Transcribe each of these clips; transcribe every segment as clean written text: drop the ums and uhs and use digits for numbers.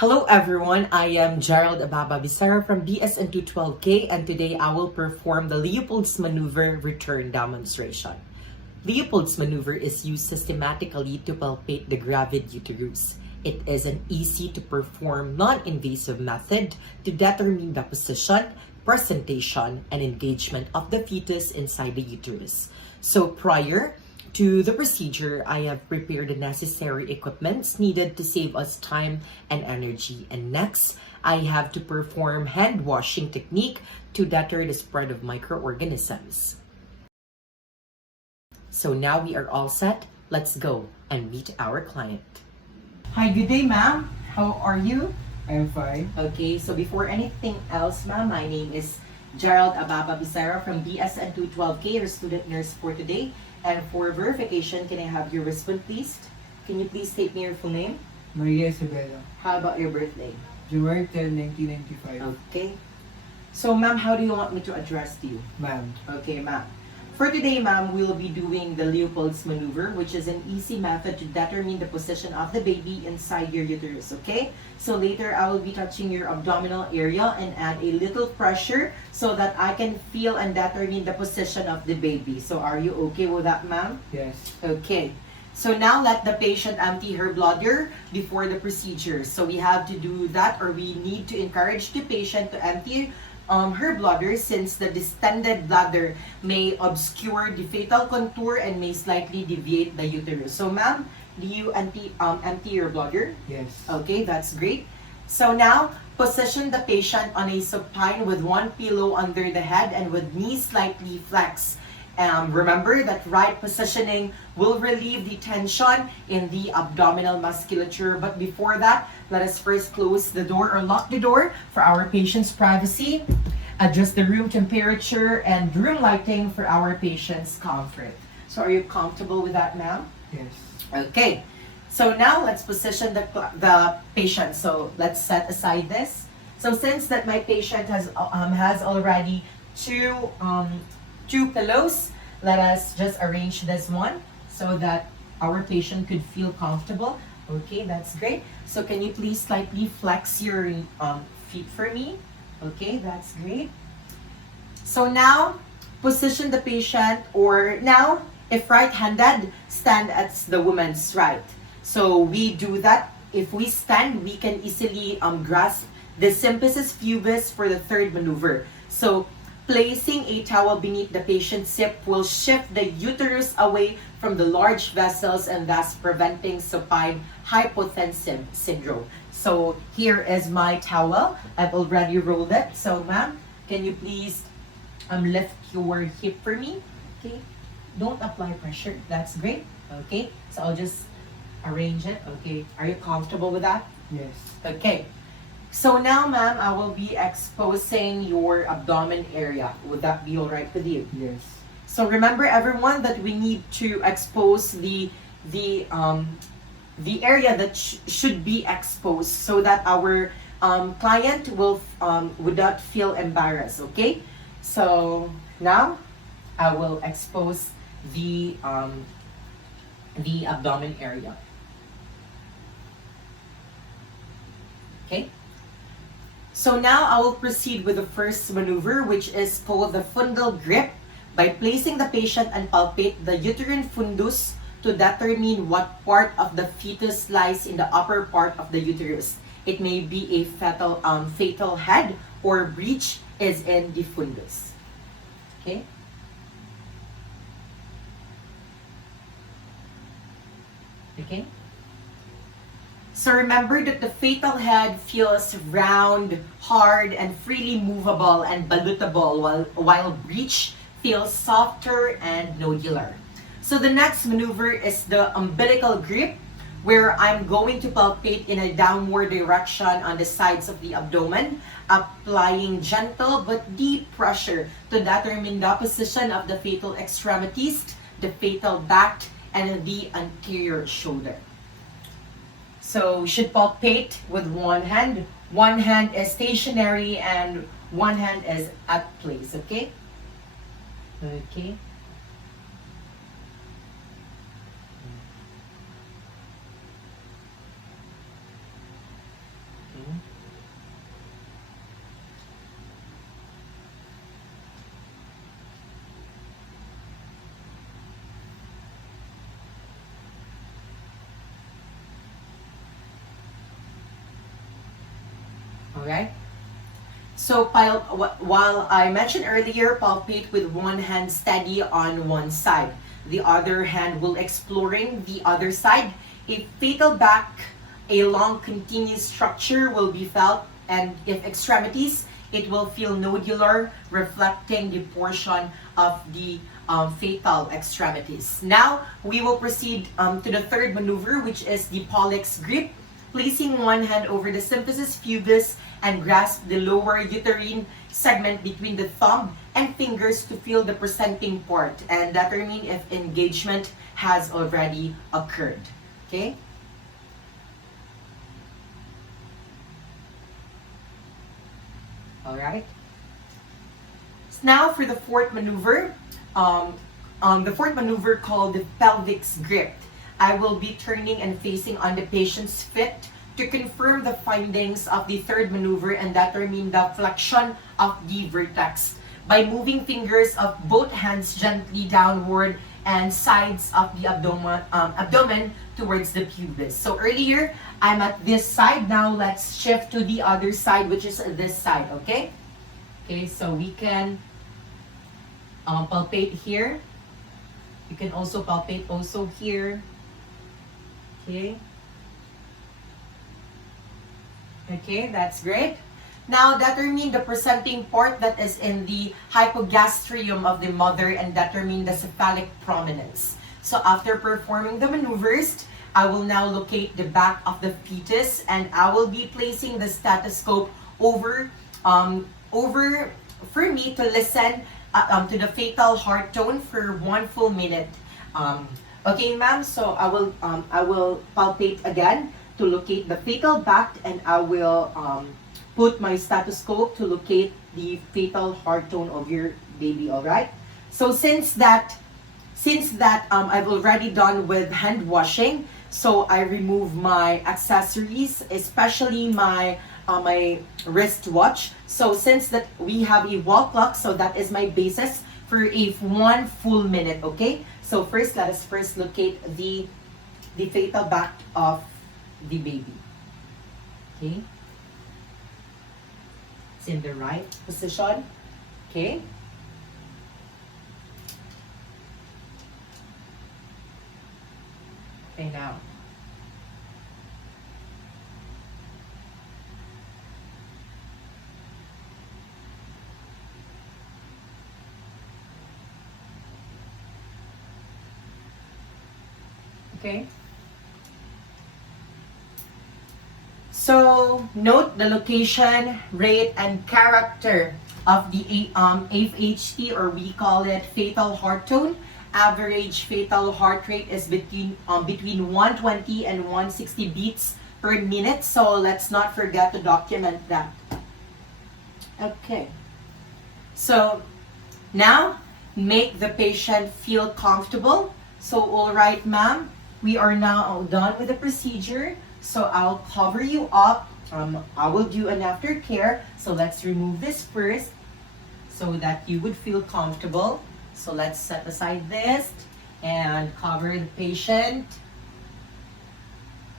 Hello everyone, I am Gerald Ababa Bisara from BSN212K and today I will perform the Leopold'S maneuver return demonstration. Leopold'S maneuver is used systematically to palpate the gravid uterus. It is an easy to perform non-invasive method to determine the position, presentation, and engagement of the fetus inside the uterus. So prior to the procedure, I have prepared the necessary equipments needed to save us time and energy. And next, I have to perform hand washing technique to deter the spread of microorganisms. So now we are all set. Let's go and meet our client. Hi, good day, ma'am. How are you? I'm fine. Okay, so before anything else, ma'am, my name is Gerald Ababa Bisara from BSN212K, your student nurse for today. And for verification, can I have your wristband, please? Can you please state me your full name? Maria Isabella. How about your birthday? January 10, 1995. Okay. So, ma'am, how do you want me to address you? Ma'am. Okay, ma'am. For today, ma'am, we'll be doing the Leopold'S maneuver, which is an easy method to determine the position of the baby inside your uterus, okay? So later, I will be touching your abdominal area and add a little pressure so that I can feel and determine the position of the baby. So are you okay with that, ma'am? Yes. Okay. So now let the patient empty her bladder before the procedure. So we have to do that, or we need to encourage the patient to empty her bladder, since the distended bladder may obscure the fetal contour and may slightly deviate the uterus. So ma'am, do you empty your bladder? Yes. Okay, that's great. So now, position the patient on a supine with one pillow under the head and with knees slightly flexed. Remember that right positioning will relieve the tension in the abdominal musculature. But before that, let us first close the door or lock the door for our patient's privacy. Adjust the room temperature and room lighting for our patient's comfort. So are you comfortable with that, ma'am? Yes. Okay. So now let's position the patient. So let's set aside this. So since that my patient has already two pillows, let us just arrange this one so that our patient could feel comfortable. Okay, that's great. So can you please slightly flex your feet for me? Okay, that's great. So now, position the patient, or now, if right-handed, stand at the woman's right. So we do that. If we stand, we can easily grasp the symphysis pubis for the third maneuver. So placing a towel beneath the patient's hip will shift the uterus away from the large vessels and thus preventing supine hypotensive syndrome. So here is my towel. I've already rolled it. So ma'am, can you please lift your hip for me? Okay. Don't apply pressure. That's great. Okay. So I'll just arrange it. Okay. Are you comfortable with that? Yes. Okay. So now, ma'am, I will be exposing your abdomen area. Would that be all right with you? Yes. So remember, everyone, that we need to expose the area that should be exposed so that our client would not feel embarrassed. Okay. So now I will expose the abdomen area. Okay. So now I will proceed with the first maneuver, which is called the fundal grip, by placing the patient and palpate the uterine fundus to determine what part of the fetus lies in the upper part of the uterus. It may be a fetal head or breech is in the fundus. Okay. Okay. So remember that the fetal head feels round, hard, and freely movable and balutable, while breech feels softer and nodular. So the next maneuver is the umbilical grip, where I'm going to palpate in a downward direction on the sides of the abdomen, applying gentle but deep pressure to determine the position of the fetal extremities, the fetal back, and the anterior shoulder. So we should palpate with one hand. One hand is stationary and one hand is at place, okay? Okay. Alright? So while I mentioned earlier, palpate with one hand steady on one side. The other hand will exploring the other side. If fetal back, a long continuous structure will be felt, and if extremities, it will feel nodular, reflecting the portion of the fatal extremities. Now, we will proceed to the third maneuver, which is the Pollux grip. Placing one hand over the symphysis pubis and grasp the lower uterine segment between the thumb and fingers to feel the presenting part and determine if engagement has already occurred. Okay? Alright. Now for the fourth maneuver, the fourth maneuver called the pelvic's grip. I will be turning and facing on the patient's feet to confirm the findings of the third maneuver and determine the flexion of the vertex by moving fingers of both hands gently downward and sides of the abdomen towards the pubis. So earlier, I'm at this side. Now let's shift to the other side, which is this side, okay? Okay, so we can palpate here. You can also palpate also here. Okay. Okay, that's great. Now determine the presenting part that is in the hypogastrium of the mother and determine the cephalic prominence. So after performing the maneuvers, I will now locate the back of the fetus and I will be placing the stethoscope over for me to listen to the fetal heart tone for 1 full minute. Okay, ma'am. So I will palpate again to locate the fetal back, and I will put my stethoscope to locate the fetal heart tone of your baby. All right. So since that I've already done with hand washing, so I remove my accessories, especially my wristwatch. So since that we have a wall clock, so that is my basis for a 1 full minute. Okay. So first, let us first locate the fetal back of the baby. Okay. It's in the right position. Okay. Okay, now. Okay. So note the location, rate, and character of the FHT, or we call it fetal heart tone. Average fetal heart rate is between 120 and 160 beats per minute. So let's not forget to document that. Okay. So now make the patient feel comfortable. So all right, ma'am, we are now done with the procedure. So I'll cover you up. I will do an aftercare. So let's remove this first so that you would feel comfortable. So let's set aside this and cover the patient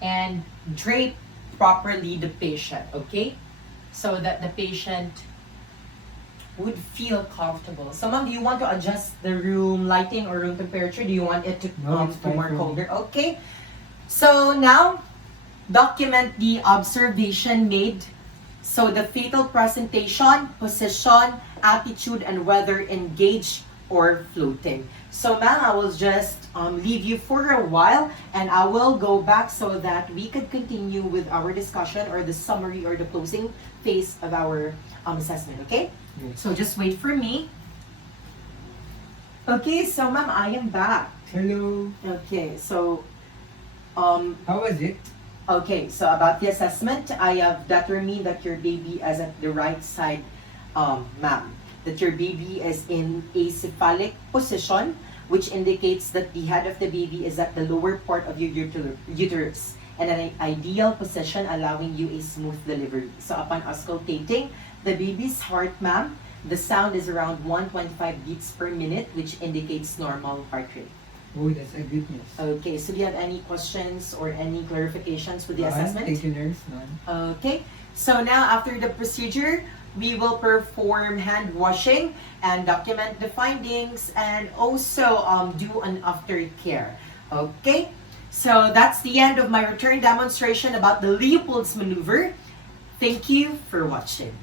and drape properly the patient, okay? So that the patient would feel comfortable. So ma'am, do you want to adjust the room lighting or room temperature? Do you want it to more colder? Okay. So now, document the observation made. So the fetal presentation, position, attitude, and whether engaged or floating. So ma'am, I will just leave you for a while and I will go back so that we could continue with our discussion or the summary or the closing phase of our assessment, okay? Yes. So just wait for me. Okay, so ma'am, I am back. Hello. Okay, so How was it? okay, so about the assessment, I have determined that your baby is at the right side, ma'am. That your baby is in a cephalic position, which indicates that the head of the baby is at the lower part of your uterus and an ideal position allowing you a smooth delivery. So upon auscultating the baby's heart, ma'am, the sound is around 125 beats per minute, which indicates normal heart rate. Oh, that's a good news. Okay, so do you have any questions or any clarifications with the None. assessment? Thank you, nurse. None. Okay, so now after the procedure, we will perform hand washing and document the findings and also do an aftercare. Okay, so that's the end of my return demonstration about the Leopold's maneuver. Thank you for watching.